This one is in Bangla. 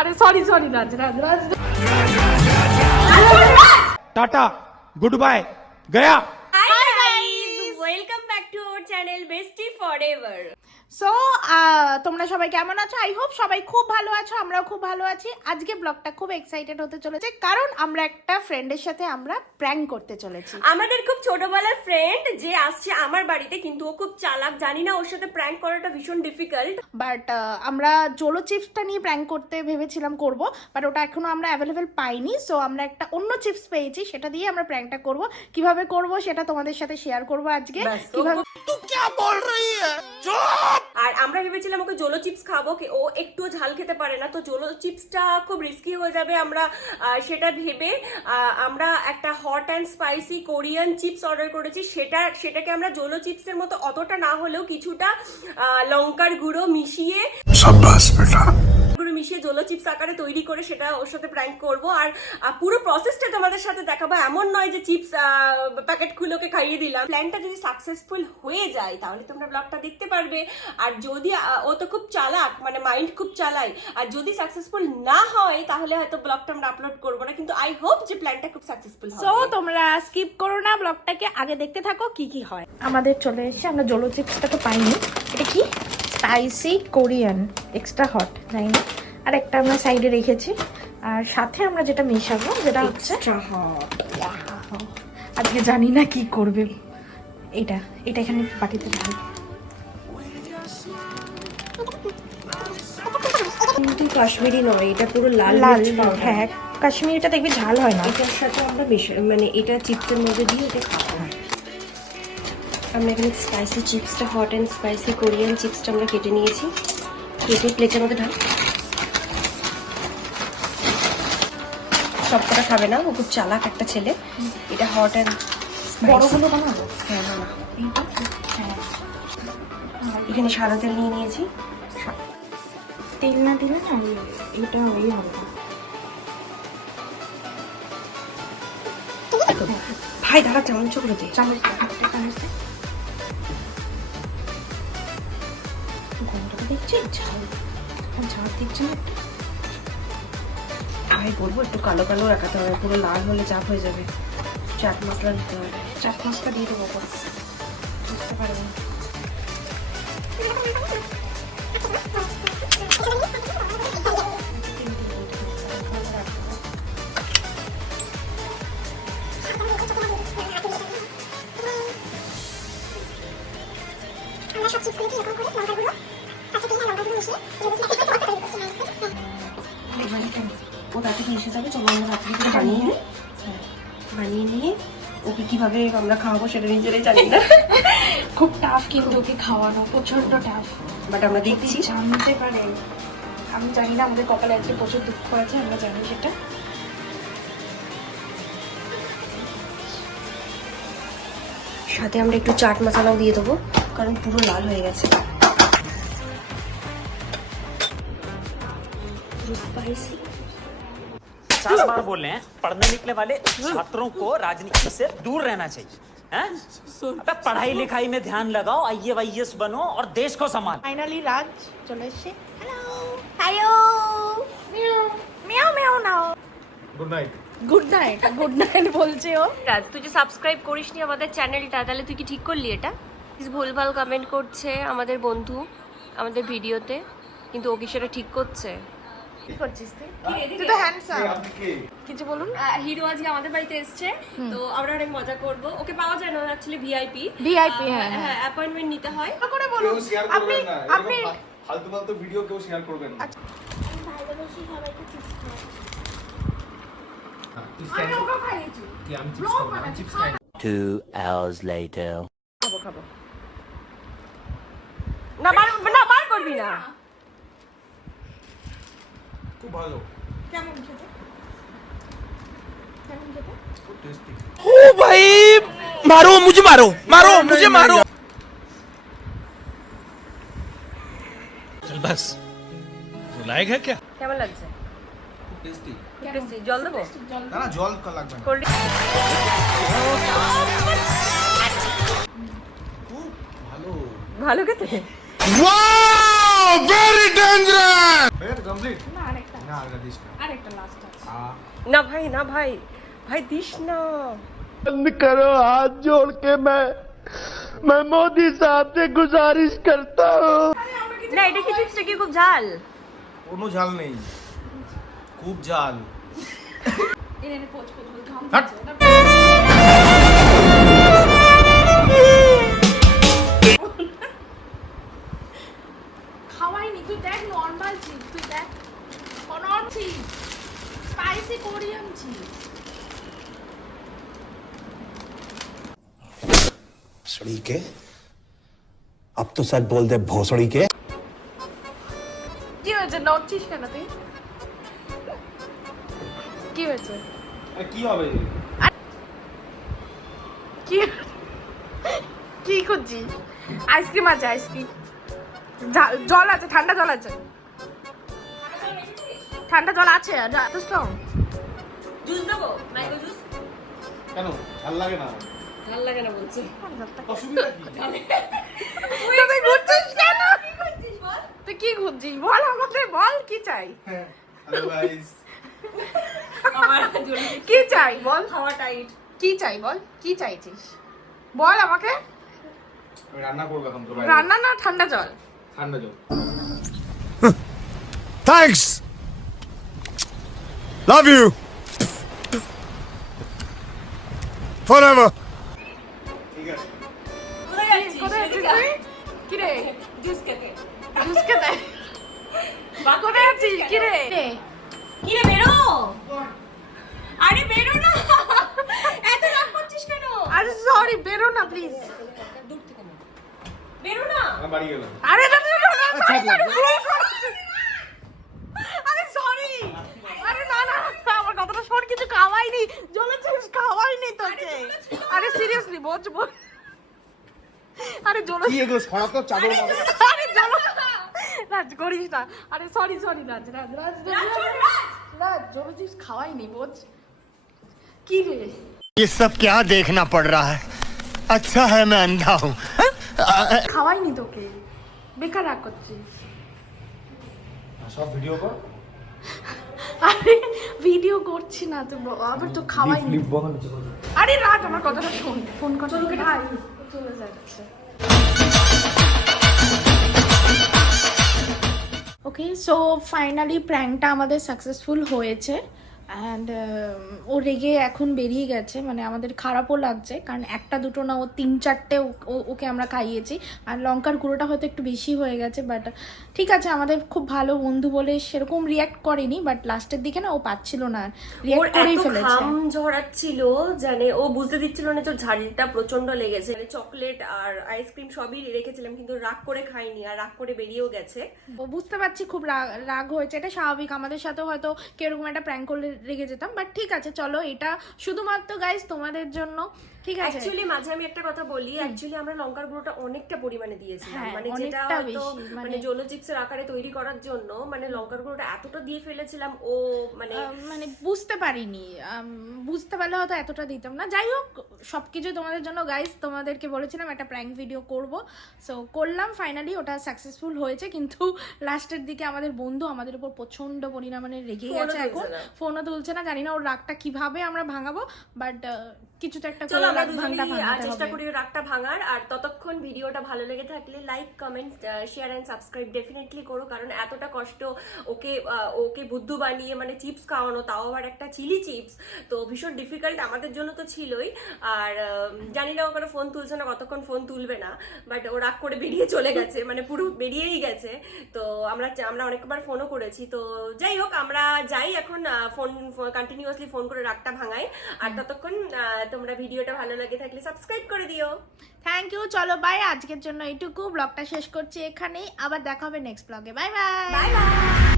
अरे सॉरी सॉरी राज राज राज टाटा गुड बाय गया। Hi guys, welcome back to our channel Bestie Forever. So তোমরা সবাই কেমন আছো? আই হোপ সবাই খুব ভালো আছো, আমরাও খুব ভালো আছি। আজকে ব্লগটা খুব এক্সাইটেড হতে চলেছে কারণ আমরা একটা ফ্রেন্ডের সাথে আমরা প্র্যাঙ্ক করতে চলেছি। আমাদের খুব ছোটবেলার ফ্রেন্ড যে আসছে আমার বাড়িতে, কিন্তু ও খুব চালাক, জানি না ওর সাথে প্র্যাঙ্ক করাটা ভীষণ ডিফিকাল্ট। বাট আমরা জোলো চিপসটা নিয়ে প্র্যাঙ্ক করতে ভেবেছিলাম করব, বাট ওটা এখনো আমরা অ্যাভেলেবেল পাইনি। সো আমরা একটা অন্য চিপস পেয়েছি, সেটা দিয়ে আমরা প্র্যাঙ্কটা করব। কিভাবে করব সেটা তোমাদের সাথে শেয়ার করব আজকে। কিভাবে আর আমরা ভেবেছিলাম ওকে জোলো চিপস খাবো, ও একটুও ঝাল খেতে পারে না, তো জোলো চিপসটা খুব রিস্কি হয়ে যাবে। আমরা সেটা ভেবে আমরা একটা hot and spicy Korean chips order করেছি। সেটাকে আমরা জোলো চিপসের মতো অতটা না হলেও কিছুটা লঙ্কার গুঁড়ো মিশিয়ে জোলো চিপস আকারে তৈরি করে সেটা ওর সাথে প্র্যাঙ্ক করব। আর পুরো প্রসেসটা তোমাদের সাথে দেখাবো। এমন নয় যে চিপস প্যাকেট খুলে ওকে খাইয়ে দিলাম। প্ল্যানটা যদি সাকসেসফুল হয়ে যায় তাহলে তোমরা ব্লগটা দেখতে পারবে। আর যদি ও তো খুব চালাক, মানে মাইন্ড খুব চালাই, আর যদি সাকসেসফুল না হয় তাহলে হয়তো ব্লগটা আমরা আপলোড করবো না, কিন্তু আই হোপ যে প্ল্যানটা খুব সাকসেসফুল হবে। সো তোমরা স্কিপ করো না, ব্লগটাকে আগে দেখতে থাকো কি কি হয়। আমাদের চলে এসে আমরা জোলো চিপসটা তো পাইনি। এটা কি স্পাইসি কোরিয়ান এক্সট্রা হট, জানি না। আর একটা আমরা সাইডে রেখেছি, আর সাথে আমরা যেটা মেশাবো যেটা হচ্ছে আজকে জানি না কি করবে। এটা এখানে বাটিতে ঢাল। কিন্তু কাশ্মীরি নয়, এটা পুরো লাল লাল। হ্যাঁ, কাশ্মীরিটা দেখবি ঝাল হয় না। এটার সাথে আমরা মানে এটা চিপসের মধ্যে দিয়ে এটা খাবো। আমরা এখানে স্পাইসি চিপসটা, হট অ্যান্ড স্পাইসি কোরিয়ান চিপসটা আমরা কেটে নিয়েছি। কেটে প্লেটের মধ্যে ঢাল। সবকটা খাবে না, ও খুব চালাক একটা ছেলে। এটা হট অ্যান্ড বড়গুলো বানাবো। হ্যাঁ হ্যাঁ, এখানে সাদা তেল নিয়ে নিয়েছি। তেল না দিলে না এটা ওই হবে। ভাই দাঁড়া, চামচ করে দে। গন্ধটা দেখছি ঝাল দিচ্ছে না। ভাই বলবো একটু কালো কালো রাখাতে হবে, পুরো লাল হলে চাপ হয়ে যাবে। চাট মশলা দিতে হবে। চাট মশলা দিয়ে দেবো, বুঝতে পারবেন। ও তাতে এসে যাবে, চলো আমরা রাত্রি করে বানিয়ে নিয়ে ওকে কিভাবে আমরা খাওয়াবো সেটা নিজেরাই জানি না। খুব টাফ কিন্তু ওকে খাওয়ানো, প্রচন্ড টাফ। বাট আমরা দেখছি। জানতে পারে, আমি জানি না, আমাদের কপালে আজকে প্রচুর দুঃখ আছে, আমরা জানি সেটা। সাথে আমরা একটু চাট মশলাও দিয়ে দেবো, কারণ পুরো লাল হয়ে গেছে। স্পাইসি। 50 बार बोल रहे हैं पढ़ने निकले वाले छात्रों को राजनीति से दूर रहना चाहिए हैं? अबे पढ़ाई लिखाई में ध्यान लगाओ, IAS बनो और देश को संभालो। ফাইনালি রাজ চলে এসেছে। হ্যালো মিয়াও মিয়াও নাও। Good night. গুড নাইট বলছে ও। রাজ, তুই যে সাবস্ক্রাইব করিসনি আমাদের চ্যানেলটা, তাহলে তুই কি ঠিক করলি এটা? কিছু ভুলভাল কমেন্ট করছে আমাদের বন্ধু আমাদের ভিডিওতে, কিন্তু ও কি সেটা ঠিক করছে? কি করছিস তুই? তুই তো হ্যান্ডসাম। কিছু বলুন। হিরো আজকে আমাদের বাড়িতে এসছে, তো আমরা অনেক মজা করব। ওকে পাওয়া যায় না, অ্যাকচুয়ালি ভিআইপি। হ্যাঁ হ্যাঁ, অ্যাপয়েন্টমেন্ট নিতে হয়। করে বলুন। আপনি ফালতু ফালতু ভিডিও কেউ শেয়ার করবেন না। আমি ওকে খাইয়েছি। কি আমি চিপস খাবো না, চিপস খাই। 2 hours later. খাবো না বার করবি না। খুব ভালো, কেমন খেতে? খুব টেস্টি। ओ भाई मारो मुझे मारो चल बस रुलाएगा क्या? কেমন লাগছে? খুব টেস্টি। জল দেবো? না না, জল লাগবে না। কোল্ড খুব ভালো। ভালো খেতে। Wow very dangerous. হয়ে গেছে কমপ্লিট? না আরেকটা। না না আর দিস না আরেকটা লাস্ট আছে। না ভাই, না ভাই, ভাই দিস না। बंद करो हाथ जोड़ के मैं मोदी साहब से गुजारिश करता हूँ। না এটা কি চিপসটা কি খুব ঝাল? কোনো ঝাল নেই, খুব ঝাল। এনে এনে পোচ পোচ পোচ ঘাম হাট। দিচ্ছে। খাওয়াইনি, তুই দেখ নর্মাল চিপস, তুই দেখ normal chips, spicy Korean chips. भोसड़ी के अब तो सच बोल दे भोसड़ी के কি হয়েছে, নড়ছিস কেন তুই? কি হয়েছে? কি হবে? কি কি খুঁজছিস? আইসক্রিম আছে, আইসক্রিম, জল আছে, ঠান্ডা জল আছে, ঠান্ডা জল আছে। এত স্ট্রং? জুস দেবো, ম্যাঙ্গো জুস। কেন ঝাল লাগে না? ঝাল লাগে না বলছে। অসুবিধা কি? তুই ঘুরছিস কেন? তুই কি ঘুরছিস বল আমাকে, বল কি চাই? হ্যালো গাইস, আমার জন্য কি চাই বল, খাওয়া টাইট। কি চাই বল, কি চাইছিস বল আমাকে। আমি রান্না করব এখন তো। রান্না না ঠান্ডা জল? ঠান্ডা জল। Thanks love you forever. ঠিক আছে। কোথায় যাচ্ছিস? কোথায় আছিস তুই? কি রে? জুস খেতে। জুস খেতে? কোথায় আছিস? কি রে? কি রে, বেরো। আরে বেরো না, এত রাগ করছিস কেন? আরে সরি, বেরো না প্লিজ। দূর থেকে না, বেরো না। আমি বাড়ি গেলাম। আরে না আরে সরি, আরে না না আমার কথাটা শোন, কিছু খাওয়াইনি, জলে চিপস খাওয়াইনি তোকে। আরে সিরিয়াসলি বোঝ বোঝ। আরে জলে কি এগুলো সরাতো চাদর মাদর? আরে জলে রাজ করিস না। আরে সরি সরি রাজ রাজ রাজ রাজ জলে চিপস খাওয়াইনি বোঝ। কি রে ये सब क्या देखना पड़ रहा है? अच्छा है मैं अंधा हूँ। খাওয়াইনি তোকে, বেকার রাগ করছিস। সব ভিডিও কর। আরে ভিডিও করছি না তো, আবার তো খাওয়াইনি। আরে রাগ, আমার কথাটা শোন, ফোন কর। চলো ভাই চলে যাচ্ছে। ওকে, সো ফাইনালি প্র্যাঙ্কটা আমাদের সাকসেসফুল হয়েছে অ্যান্ড ও রেগে এখন বেরিয়ে গেছে, মানে আমাদের খারাপও লাগছে কারণ একটা দুটো না ও 3-4টে ওকে আমরা খাইয়েছি। আর লঙ্কার গুঁড়োটা হয়তো একটু বেশি হয়ে গেছে, বাট ঠিক আছে, আমাদের খুব ভালো বন্ধু বলে সেরকম রিয়াক্ট করেনি, বাট লাস্টের দিকে না ও পাচ্ছিল না, রিয়াক্ট করেই ফেলেছে। ঘাম ঝরাচ্ছিল, জানে ও বুঝতে দিচ্ছিল না যে ঝালটা প্রচন্ড লেগেছে। চকলেট আর আইসক্রিম সবই রেখেছিলাম, কিন্তু রাগ করে খাইনি আর রাগ করে বেরিয়েও গেছে। ও বুঝতে পারছি খুব রাগ হয়েছে, এটা স্বাভাবিক, আমাদের সাথেও হয়তো কিরকম একটা প্র্যাঙ্ক করলে রেগে যেতাম, বাট ঠিক আছে চলো, এটা শুধুমাত্র গাইস তোমাদের জন্য, ঠিক আছে? অ্যাকচুয়ালি মাঝে আমি একটা কথা বলি, অ্যাকচুয়ালি আমরা লঙ্কার গুঁড়োটা অনেকটা পরিমাণে দিয়েছিলাম, হ্যাঁ, মানে যেটা অনেকটা হয়তো বেশি, মানে জোলো চিপসের আকারে তৈরি করার জন্য মানে লঙ্কার গুঁড়োটা এতটা দিয়ে ফেলেছিলাম, ও মানে মানে বুঝতে পারিনি, বুঝতে পারলে হয়তো এতটা দিতাম না। যাই হোক, সবকিছু তোমাদের জন্য গাইস, তোমাদেরকে বলেছিলাম একটা প্র্যাঙ্ক ভিডিও করব, সো করলাম, ফাইনালি ওটা সাকসেসফুল হয়েছে। কিন্তু লাস্টের দিকে আমাদের বন্ধু আমাদের উপর প্রচন্ড পরিমাণে রেগে গেছে, এখন ফোনও তুলছে না, জানি না ওর রাগটা কিভাবে আমরা ভাঙাবো, বাট কিছু তো একটা চলো আমরা ভাঙটা দুজনেই ভাঙাতে চেষ্টা হবে। করি রাগটা ভাঙার। আর ততক্ষণ ভিডিওটা ভালো লেগে থাকলে like, comment, share and subscribe definitely করো, কারণ এতটা কষ্ট ওকে বুদ্ধু বানিয়ে মানে চিপস খাওয়ানো, তাও আবার একটা চিলি চিপস, তো ভীষণ ডিফিকাল্ট আমাদের জন্য তো ছিলই। আর জানি না ও কোনো ফোন তুলছে না, কতক্ষণ ফোন তুলবে না, বাট ও রাগ করে বেরিয়ে চলে গেছে, মানে পুরো বেরিয়েই গেছে। তো আমরা অনেকবার ফোনও করেছি, তো যাই হোক আমরা যাই এখন, ফোন কন্টিনিউয়াসলি ফোন করে রাগটা ভাঙাই। আর ততক্ষণ তোমরা ভিডিওটা ভালো লাগে থাকলে সাবস্ক্রাইব করে দিও। থ্যাংক ইউ, চলো বাই, আজকের জন্য এইটুকু, ব্লগটা শেষ করছি এখানেই, আবার দেখা হবে নেক্সট ব্লগে। Bye bye. Bye bye.